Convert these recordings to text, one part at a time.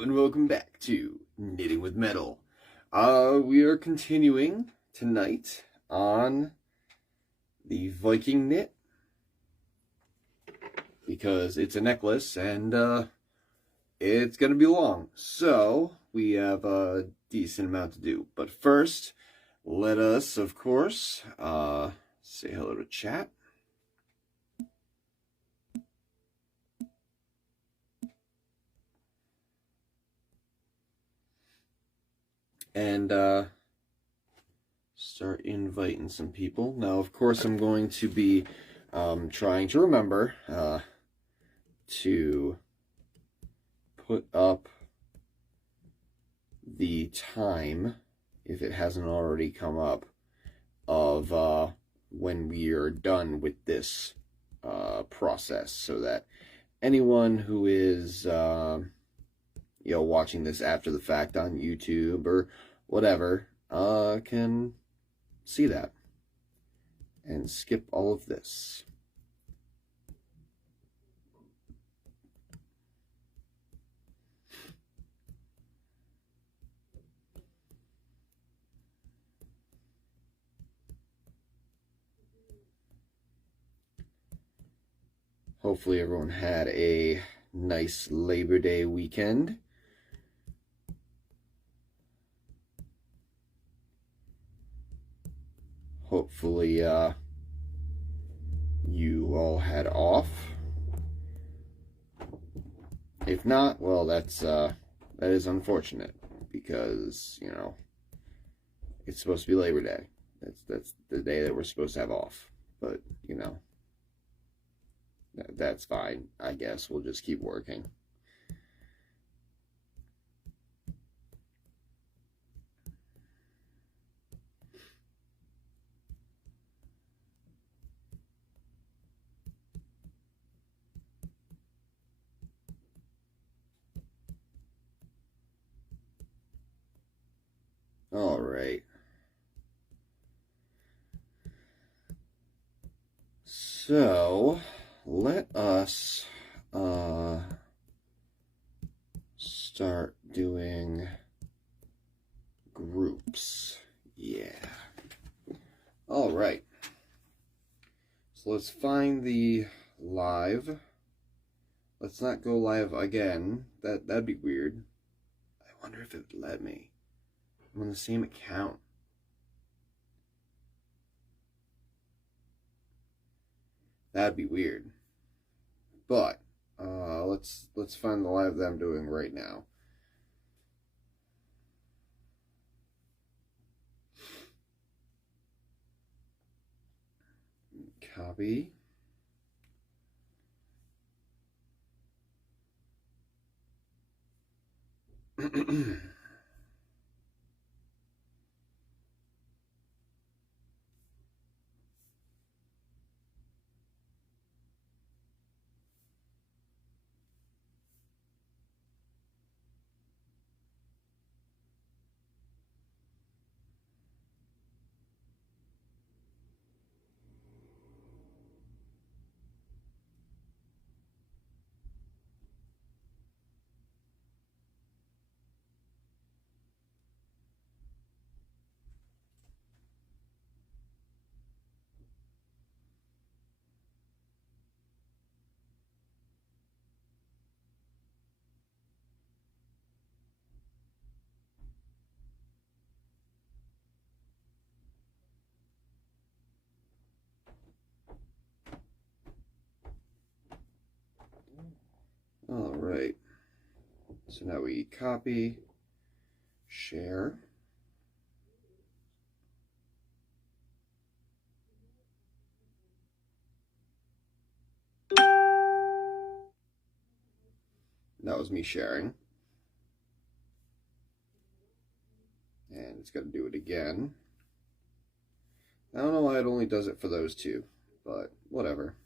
Hello and welcome back to Knitting with Metal. We are continuing tonight on the Viking knit because it's a necklace and it's gonna be long, so we have a decent amount to do. But first, let us, of course, say hello to chat. And start inviting some people. Now, of course, I'm going to be trying to remember to put up the time, if it hasn't already come up, of when we are done with this process, so that anyone who is watching this after the fact on YouTube or whatever can see that and skip all of this. Hopefully everyone had a nice Labor Day weekend. Hopefully you all had off. If not, well, that is unfortunate, because it's supposed to be Labor Day. That's the day that we're supposed to have off. But that's fine. I guess we'll just keep working. All right. So let us start doing groups. Yeah. All right. So let's find the live. Let's not go live again. That'd be weird. I wonder if it would let me. I'm on the same account. That'd be weird. But let's find the live that I'm doing right now. Copy. All right. So now we copy, share. That was me sharing. And it's going to do it again. I don't know why it only does it for those two, but whatever.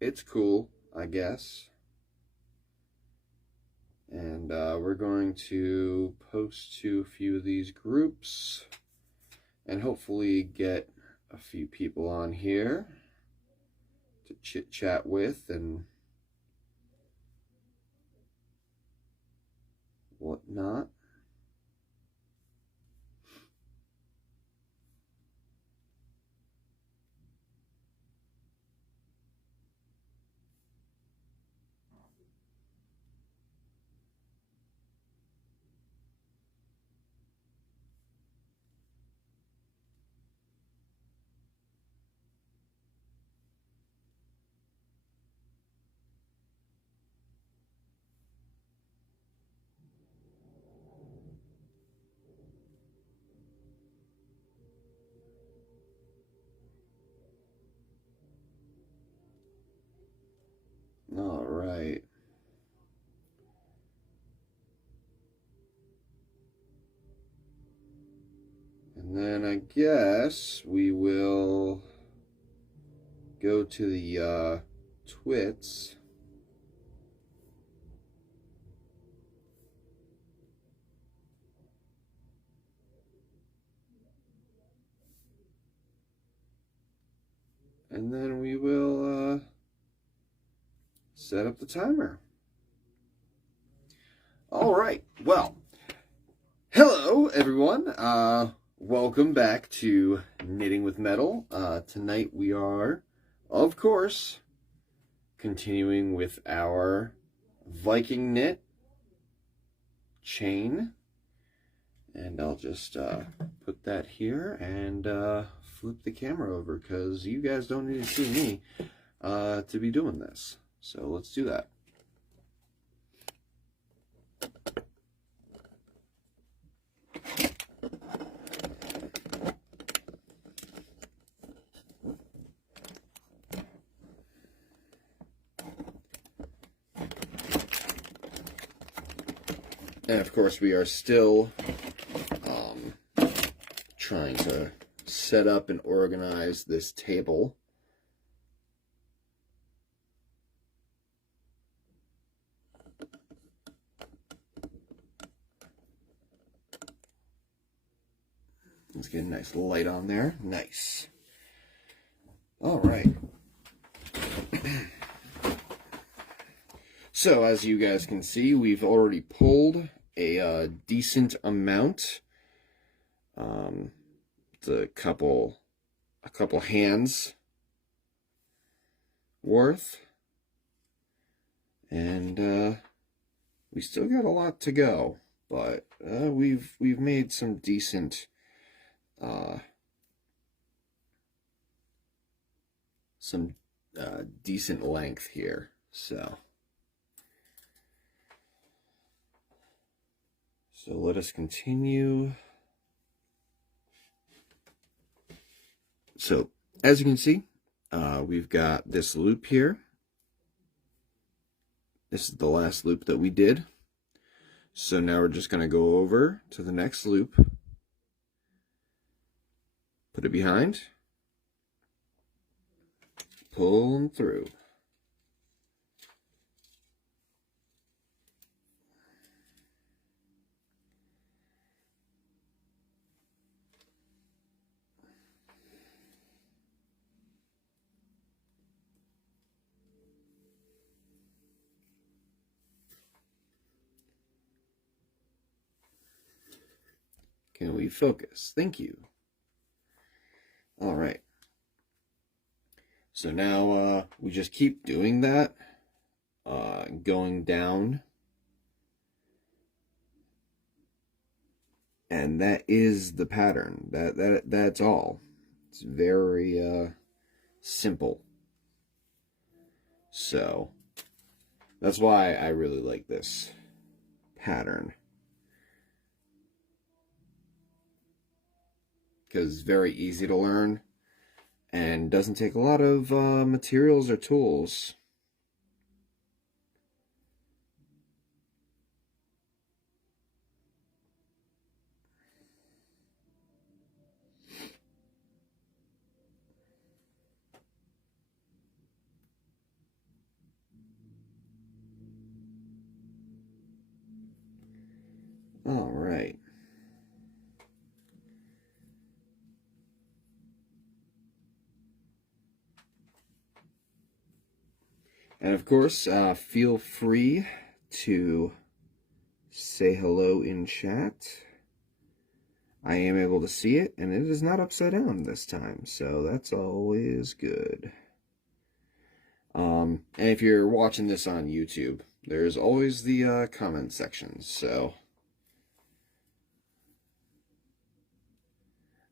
It's cool, I guess. And we're going to post to a few of these groups and hopefully get a few people on here to chit chat with and whatnot. All right. And then I guess we will go to the twits. And then we will set up the timer. All right. Well, hello everyone. Welcome back to Knitting with Metal. Tonight we are, of course, continuing with our Viking knit chain. And I'll just put that here and flip the camera over because you guys don't need to see me to be doing this. So let's do that. And of course we are still trying to set up and organize this table. Let's get a nice light on there. Nice. All right. So as you guys can see, we've already pulled a decent amount. It's a couple hands worth, and we still got a lot to go, but we've made some decent decent length here. So let us continue. So as you can see, we've got this loop here. This is the last loop that we did. So now we're just going to go over to the next loop, put it behind, pull them through. Can we focus? Thank you. All right. So now we just keep doing that, going down. And that is the pattern. That's all. It's very simple. So that's why I really like this pattern. Because it's very easy to learn and doesn't take a lot of materials or tools. All right. And of course, feel free to say hello in chat. I am able to see it, and it is not upside down this time, so that's always good. And if you're watching this on YouTube, there's always the comment section, so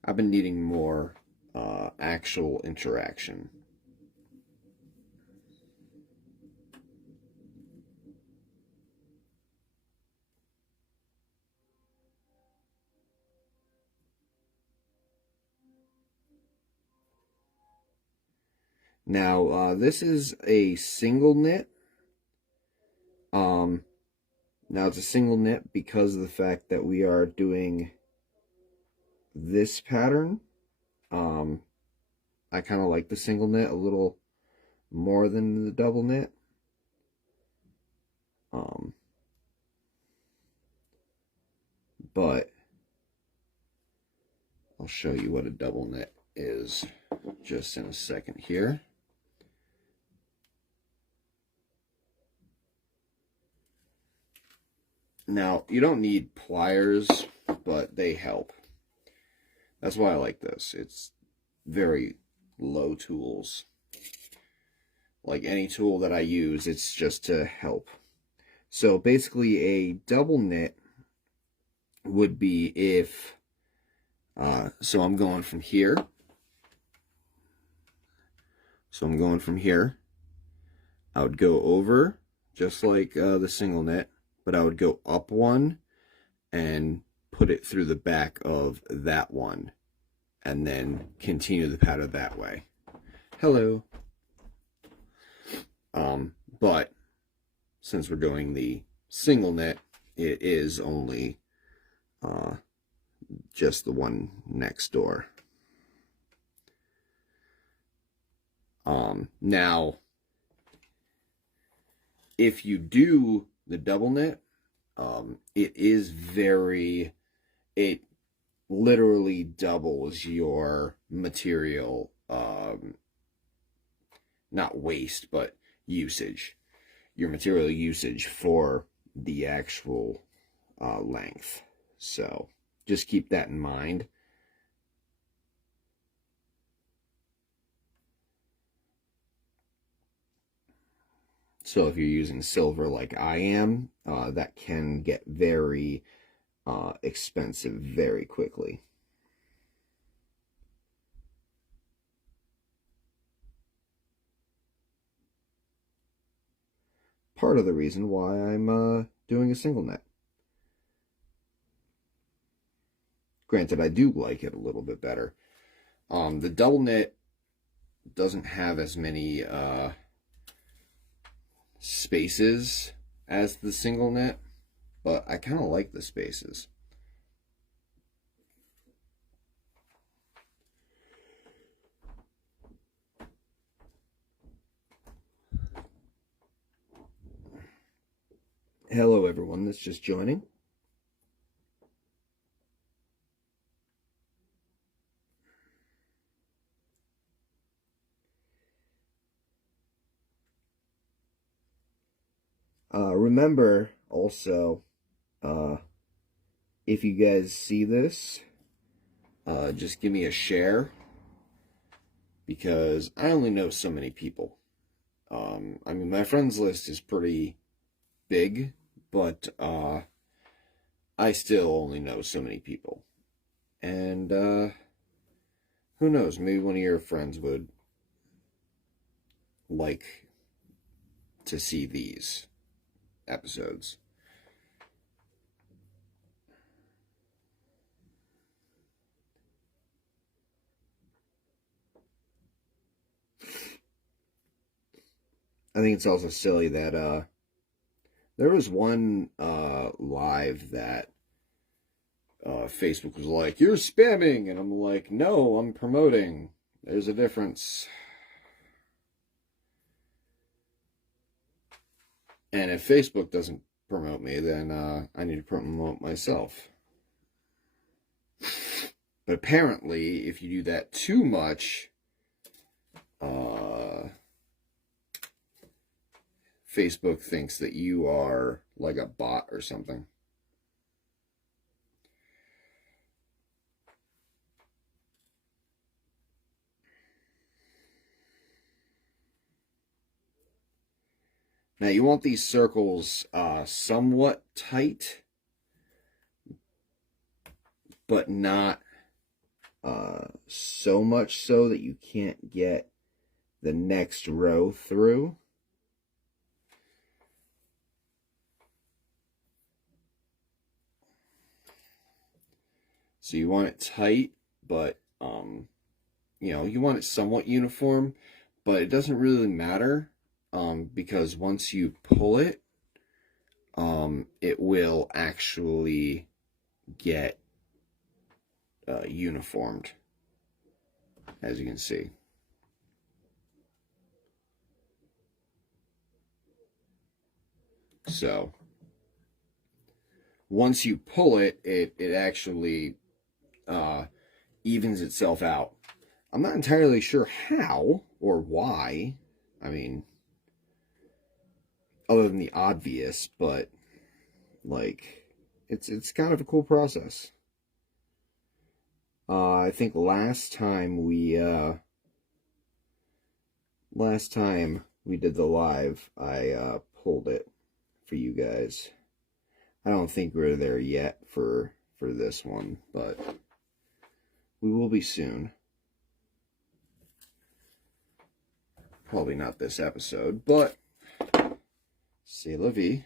I've been needing more actual interaction. Now, this is a single knit. Now it's a single knit because of the fact that we are doing this pattern. I kind of like the single knit a little more than the double knit. But I'll show you what a double knit is just in a second here. Now, you don't need pliers, but they help. That's why I like this. It's very low tools. Like any tool that I use, it's just to help. So basically a double knit would be if, so I'm going from here. I would go over, just like the single knit, but I would go up one and put it through the back of that one, and then continue the pattern that way. Hello. But since we're doing the single knit, it is only just the one next door. Now, if you do the double knit, it literally doubles your material, not waste, but usage, your material usage for the actual length. So just keep that in mind. So if you're using silver like I am, that can get very expensive very quickly. Part of the reason why I'm doing a single knit. Granted, I do like it a little bit better. The double knit doesn't have as many spaces as the single knit, but I kind of like the spaces. Hello everyone that's just joining. Remember also, if you guys see this, just give me a share, because I only know so many people. I mean, my friends list is pretty big, but I still only know so many people. And who knows, maybe one of your friends would like to see these episodes. I think it's also silly that there was one live that Facebook was like, "You're spamming," and I'm like, "No, I'm promoting. There's a difference." And if Facebook doesn't promote me, then I need to promote myself. But apparently, if you do that too much, Facebook thinks that you are like a bot or something. Now you want these circles somewhat tight, but not so much so that you can't get the next row through. So you want it tight, but you know, you want it somewhat uniform, but it doesn't really matter because once you pull it, it will actually get uniformed, as you can see. So once you pull it, it actually evens itself out. I'm not entirely sure how or why. I mean, other than the obvious, but like it's kind of a cool process. I think last time we did the live, I pulled it for you guys. I don't think we're there yet for this one, but we will be soon. Probably not this episode, but c'est la vie.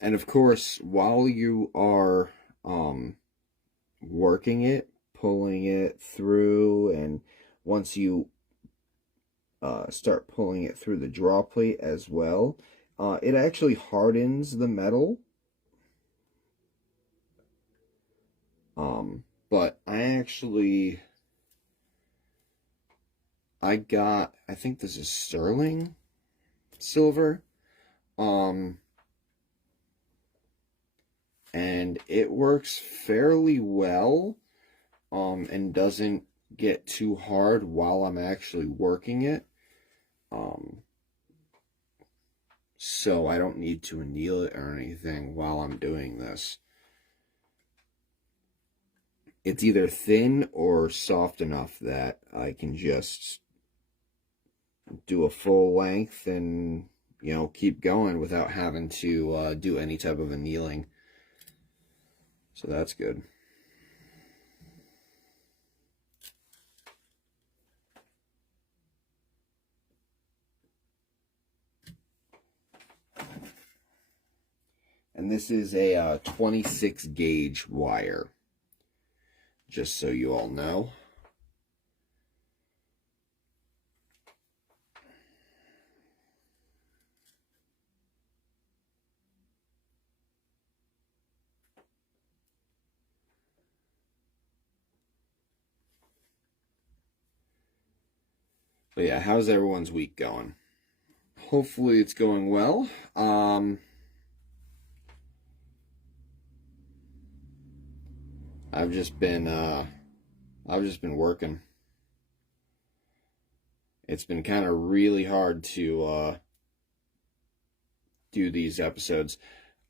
And of course, while you are working it, pulling it through, and once you start pulling it through the draw plate as well, it actually hardens the metal. But I think this is sterling silver. And it works fairly well, and doesn't get too hard while I'm actually working it. So I don't need to anneal it or anything while I'm doing this. It's either thin or soft enough that I can just do a full length and, you know, keep going without having to do any type of annealing. So that's good. And this is a 26 gauge wire, just so you all know. But yeah, how's everyone's week going? Hopefully it's going well. I've just been working. It's been kind of really hard to do these episodes.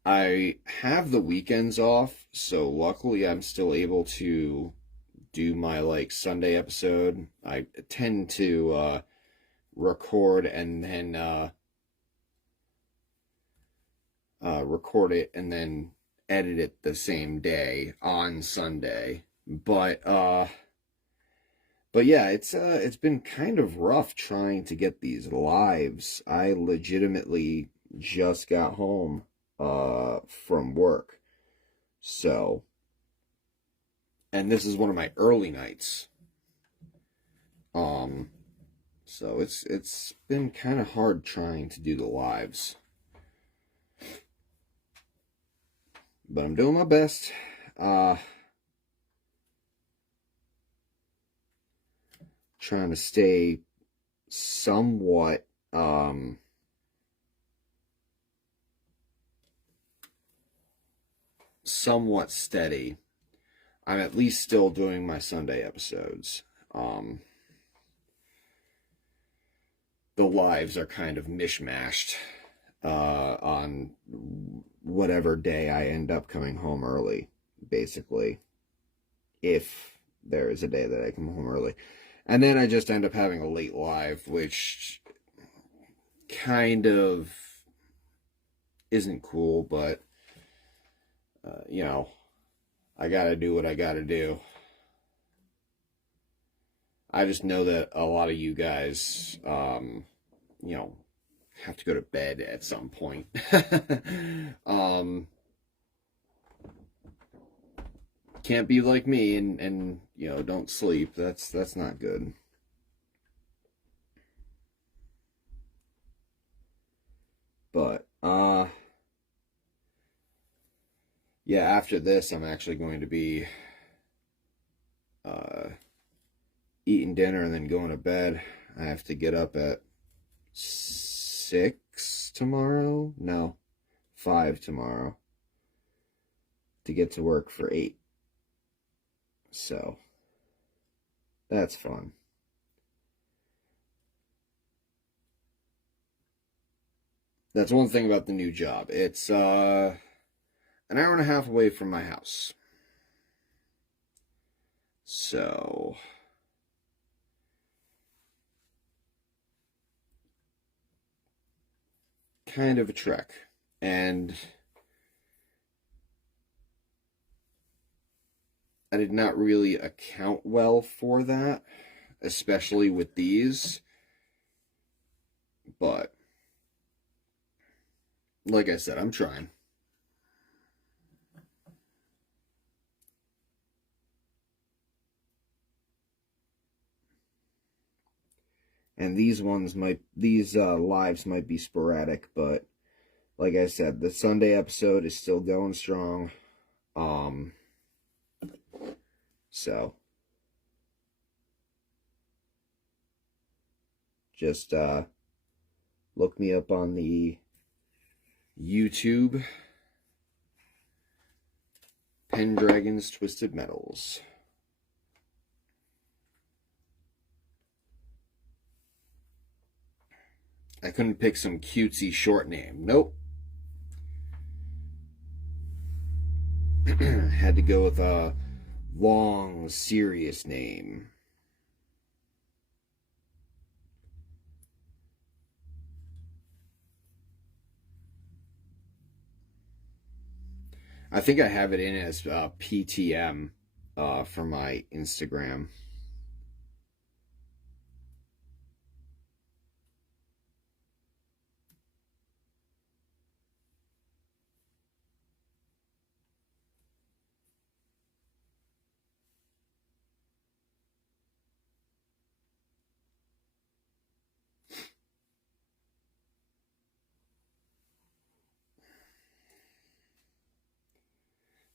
I have the weekends off, so luckily I'm still able to do my like Sunday episode. I tend to record and then record it and then edit it the same day on Sunday. But yeah, it's been kind of rough trying to get these lives. I legitimately just got home from work. So, and this is one of my early nights. So it's been kind of hard trying to do the lives. But I'm doing my best. Trying to stay somewhat steady. I'm at least still doing my Sunday episodes. The lives are kind of mishmashed. on whatever day I end up coming home early, basically. If there is a day that I come home early. And then I just end up having a late live, which kind of isn't cool, but, you know, I gotta do what I gotta do. I just know that a lot of you guys, you know, have to go to bed at some point. Can't be like me and you know, don't sleep. That's not good. But yeah, after this I'm actually going to be eating dinner and then going to bed. I have to get up at 6 tomorrow. No, 5 tomorrow to get to work for 8. So that's fun. That's one thing about the new job. It's an hour and a half away from my house. So kind of a trek. And I did not really account well for that, especially with these. But like I said, I'm trying. And these lives might be sporadic, but like I said, the Sunday episode is still going strong. So just look me up on the YouTube, Pendragon's Twisted Metals. I couldn't pick some cutesy short name. Nope. Had to go with a long, serious name. I think I have it in as PTM for my Instagram.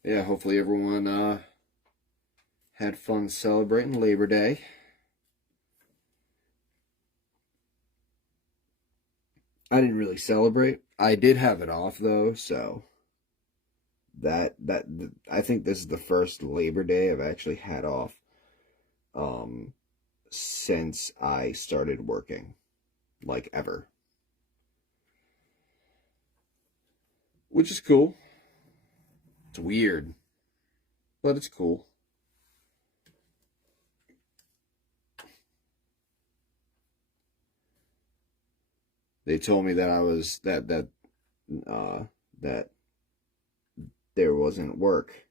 Yeah, hopefully everyone had fun celebrating Labor Day. I didn't really celebrate. I did have it off though, so that I think this is the first Labor Day I've actually had off since I started working, like ever. Which is cool. It's weird, but it's cool. They told me that I was that there wasn't work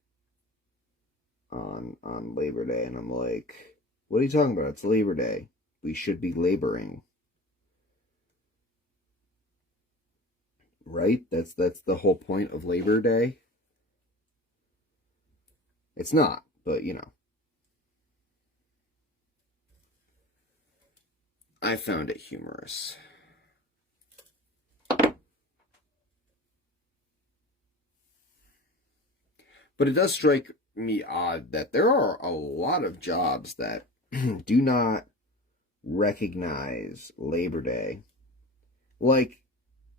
on Labor Day, and I'm like, what are you talking about? It's Labor Day. We should be laboring. Right? That's the whole point of Labor Day. It's not, but you know. I found it humorous. But it does strike me odd that there are a lot of jobs that do not recognize Labor Day. Like,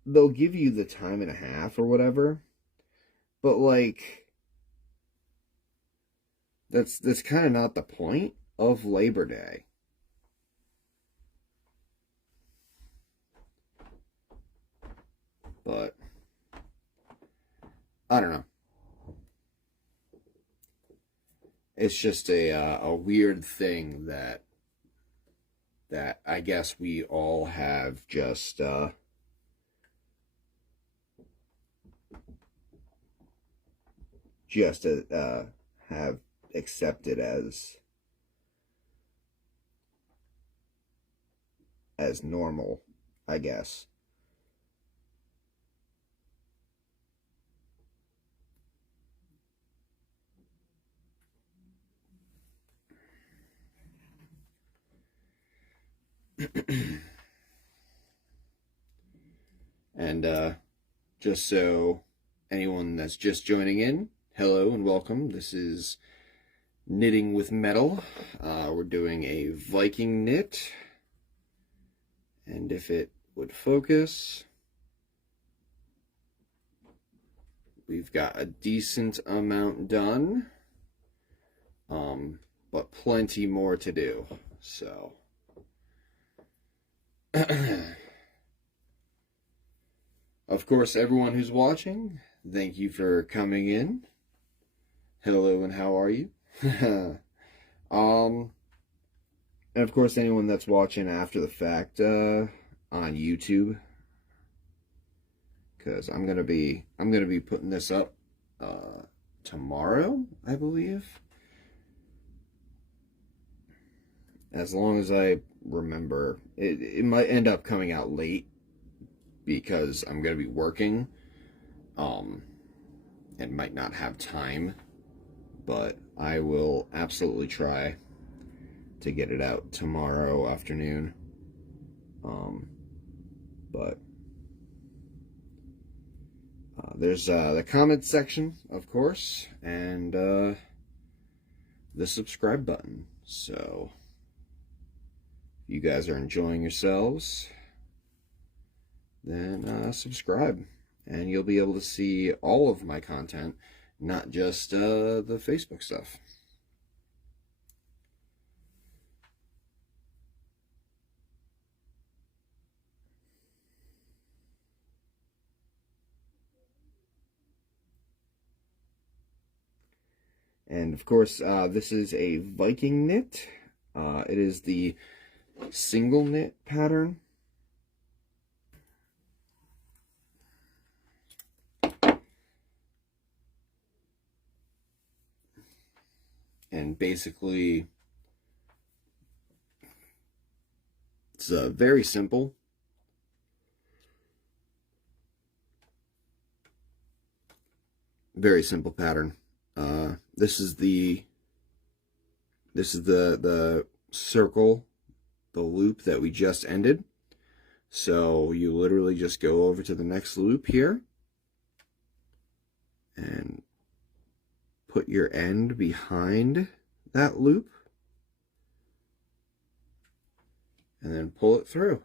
they'll give you the time and a half or whatever, but like, that's kind of not the point of Labor Day. but I don't know. It's just a weird thing that I guess we all have just have accepted as normal, I guess. And just so anyone that's just joining in, hello and welcome. This is Knitting with Metal. We're doing a Viking knit. And if it would focus, we've got a decent amount done, but plenty more to do. So, of course, everyone who's watching, thank you for coming in. Hello and how are you? And of course, anyone that's watching after the fact on YouTube, because I'm gonna be putting this up tomorrow, I believe, as long as I remember. It might end up coming out late because I'm gonna be working, and might not have time, but I will absolutely try to get it out tomorrow afternoon. But there's the comment section, of course, and the subscribe button. So if you guys are enjoying yourselves, then subscribe, and you'll be able to see all of my content, not just the Facebook stuff. And of course, this is a Viking knit. It is the single knit pattern. And basically, it's very simple. Very simple pattern. This is the circle, the loop that we just ended. So you literally just go over to the next loop here and put your end behind that loop and then pull it through.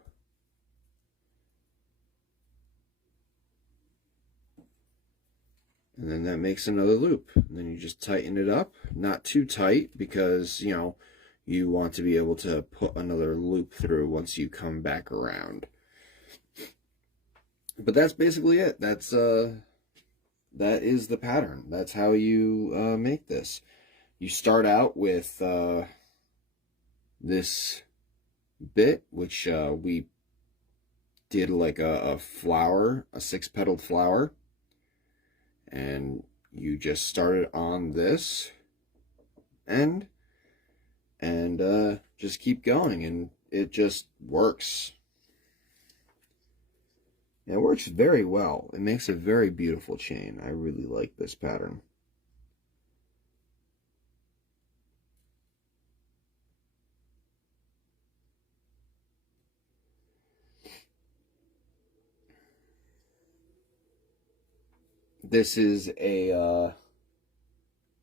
And then that makes another loop. And then you just tighten it up, not too tight, because, you know, you want to be able to put another loop through once you come back around. But that's basically it. That is the pattern. That's how you make this. You start out with this bit, which we did like a flower, a 6-petaled flower. And you just started on this end and just keep going, and it just works. It works very well. It makes a very beautiful chain. I really like this pattern. This is a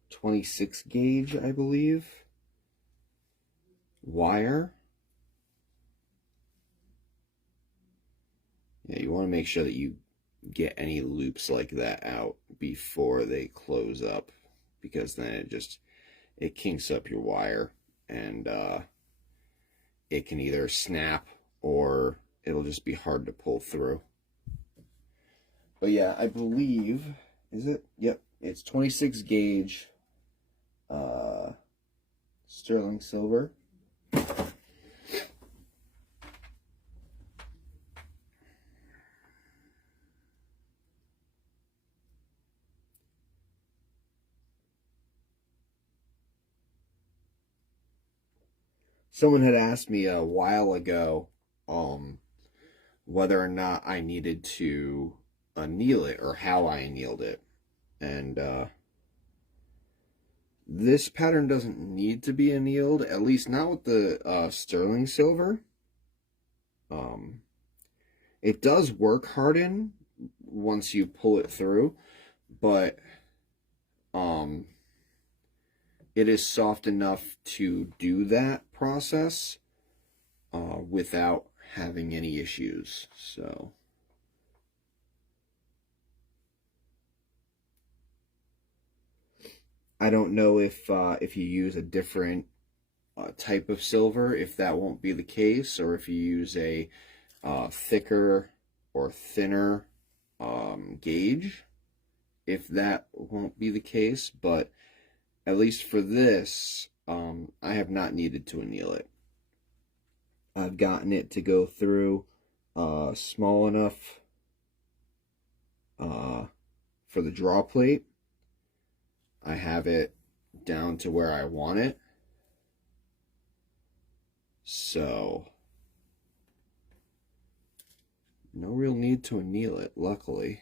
26 gauge, I believe, wire. Yeah, you want to make sure that you get any loops like that out before they close up, because then it kinks up your wire, and it can either snap or it'll just be hard to pull through. But yeah, I believe, is it? Yep, it's 26 gauge sterling silver. Someone had asked me a while ago whether or not I needed to anneal it or how I annealed it. And this pattern doesn't need to be annealed, at least not with the sterling silver. It does work harden once you pull it through, but it is soft enough to do that process without having any issues. So I don't know if you use a different type of silver, if that won't be the case, or if you use a thicker or thinner gauge, if that won't be the case. But at least for this, I have not needed to anneal it. I've gotten it to go through small enough for the draw plate. I have it down to where I want it. So no real need to anneal it, luckily,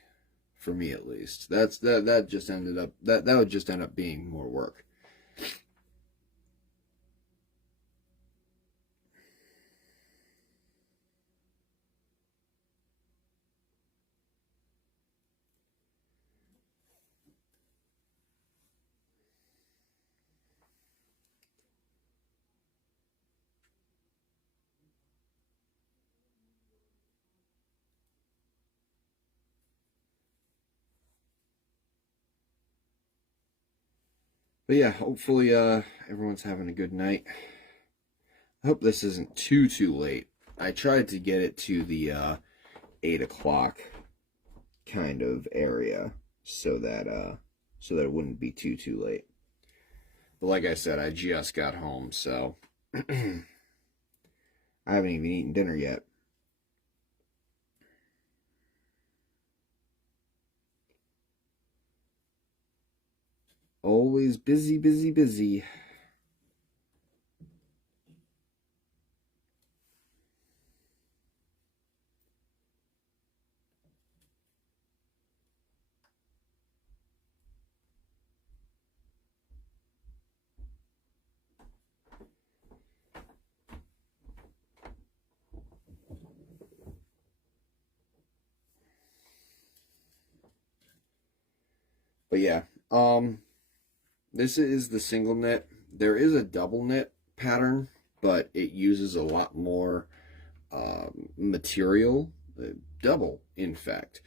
for me at least. That just ended up that would just end up being more work. But yeah, hopefully everyone's having a good night. I hope this isn't too late. I tried to get it to the 8 o'clock kind of area so that it wouldn't be too late. But like I said, I just got home, so I haven't even eaten dinner yet. Always busy, busy, busy. But yeah, this is the single knit. There is a double knit pattern, but it uses a lot more material, double in fact.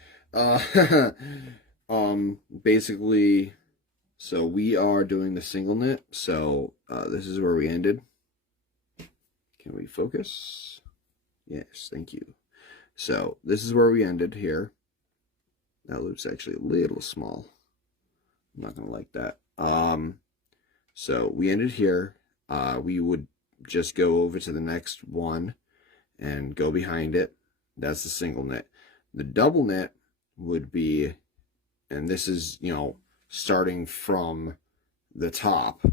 Basically, so we are doing the single knit. So this is where we ended. Can we focus? Yes, thank you. So this is where we ended here. That loop's actually a little small. I'm not gonna like that. So we ended here. We would just go over to the next one and go behind it. That's the single knit. The double knit would be, and this is, starting from the top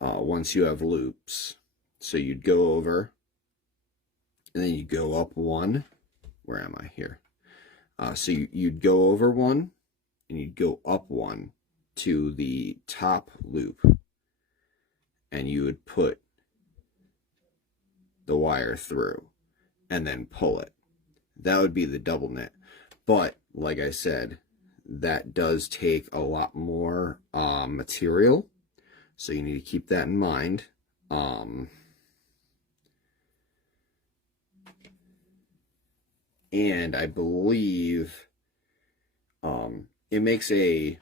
once you have loops. So you'd go over, and then you go up one. Where am I here? So you'd go over one, and you'd go up one to the top loop, and you would put the wire through and then pull it. That would be the double knit. But like I said, that does take a lot more material, so you need to keep that in mind. And I believe it makes a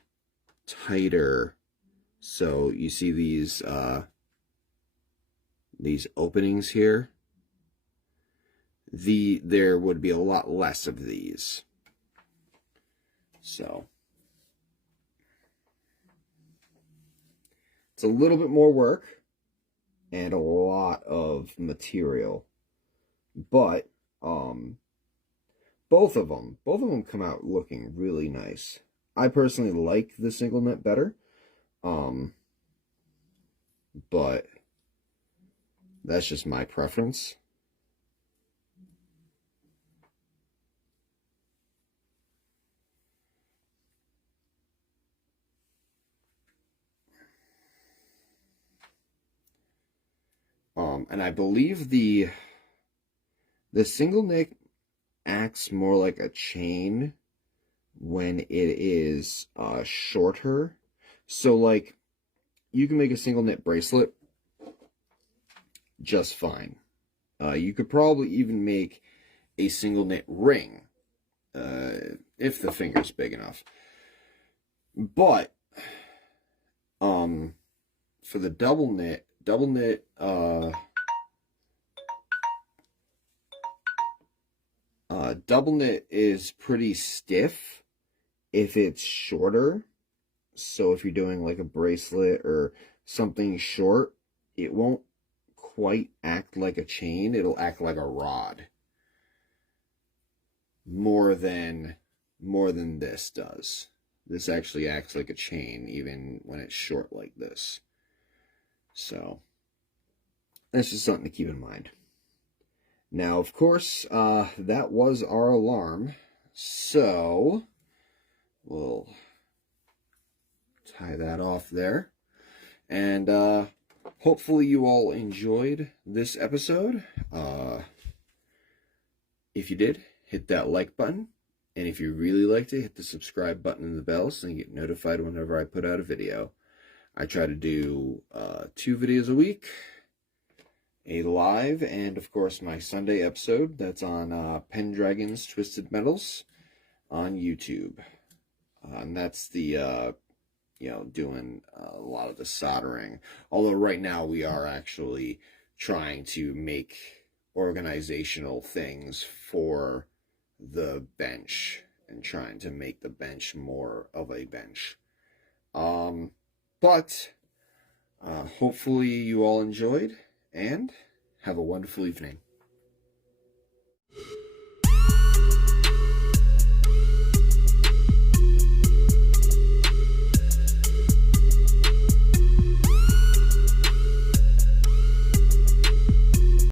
tighter, so you see these openings here. There would be a lot less of these. So it's a little bit more work and a lot of material, but both of them come out looking really nice. I personally like the single knit better, but that's just my preference. And I believe the single knit acts more like a chain when it is shorter. So like you can make a single knit bracelet just fine. You could probably even make a single knit ring if the finger's big enough. But for the double knit double knit is pretty stiff if it's shorter. So if you're doing like a bracelet or something short, it won't quite act like a chain. It'll act like a rod more than this does. This actually acts like a chain even when it's short like this. So that's just something to keep in mind. Now, of course, that was our alarm. So we'll tie that off there. And hopefully you all enjoyed this episode. If you did, hit that like button. And if you really liked it, hit the subscribe button and the bell so you get notified whenever I put out a video. I try to do 2 videos a week. A live and, of course, my Sunday episode that's on Pendragon's Twisted Metals on YouTube. And that's the, doing a lot of the soldering. Although right now we are actually trying to make organizational things for the bench and trying to make the bench more of a bench. But hopefully you all enjoyed and have a wonderful evening.